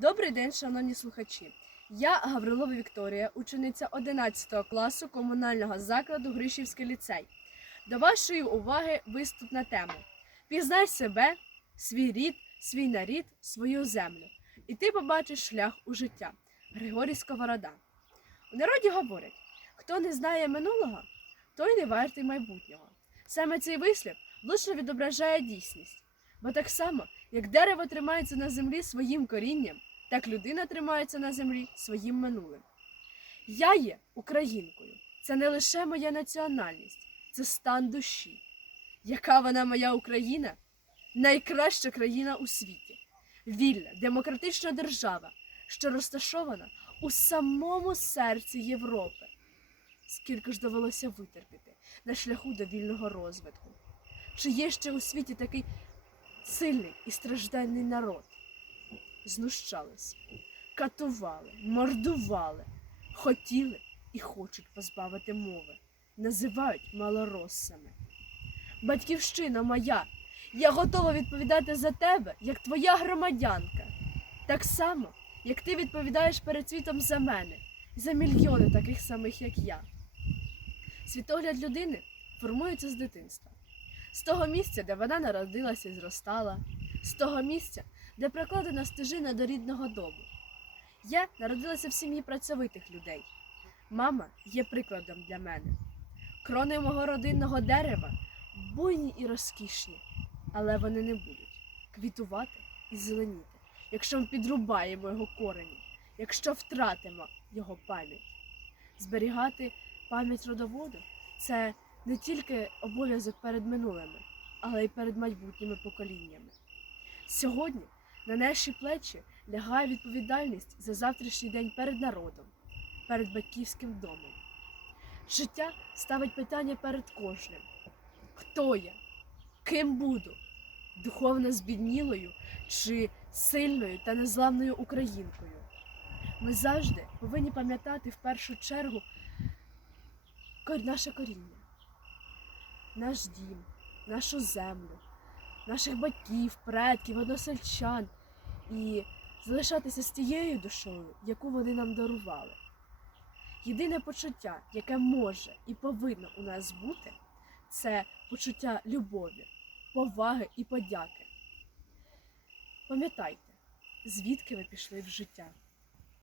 Добрий день, шановні слухачі. Я Гаврилова Вікторія, учениця 11 класу комунального закладу Гришівський ліцей. До вашої уваги виступ на тему Пізнай себе, свій рід, свій нарід, свою землю. І ти побачиш шлях у життя. Григорій Сковорода. У народі говорять: хто не знає минулого, той не вартий майбутнього. Саме цей вислів влучно відображає дійсність. Бо так само, як дерево тримається на землі своїм корінням, так людина тримається на землі своїм минулим. Я є українкою. Це не лише моя національність, це стан душі. Яка вона моя Україна? Найкраща країна у світі. Вільна, демократична держава, що розташована у самому серці Європи. Скільки ж довелося витерпіти на шляху до вільного розвитку? Чи є ще у світі такий сильний і стражденний народ? Знущались, катували, мордували, хотіли і хочуть позбавити мови, називають малороссами. Батьківщина моя, я готова відповідати за тебе, як твоя громадянка. Так само, як ти відповідаєш перед світом за мене, за мільйони таких самих, як я. Світогляд людини формується з дитинства, з того місця, де вона народилася і зростала, з того місця, де прокладена стежина до рідного дому. Я народилася в сім'ї працьовитих людей. Мама є прикладом для мене. Крони мого родинного дерева буйні і розкішні, але вони не будуть квітувати і зеленіти, якщо ми підрубаємо його корені, якщо втратимо його пам'ять. Зберігати пам'ять родоводу це не тільки обов'язок перед минулими, але й перед майбутніми поколіннями. Сьогодні на наші плечі лягає відповідальність за завтрашній день перед народом, перед батьківським домом. Життя ставить питання перед кожним: хто я, ким буду, духовно збіднілою чи сильною та незламною українкою. Ми завжди повинні пам'ятати в першу чергу наше коріння, наш дім, нашу землю, наших батьків, предків, односельчан і залишатися з тією душою, яку вони нам дарували. Єдине почуття, яке може і повинно у нас бути, це почуття любові, поваги і подяки. Пам'ятайте, звідки ви пішли в життя.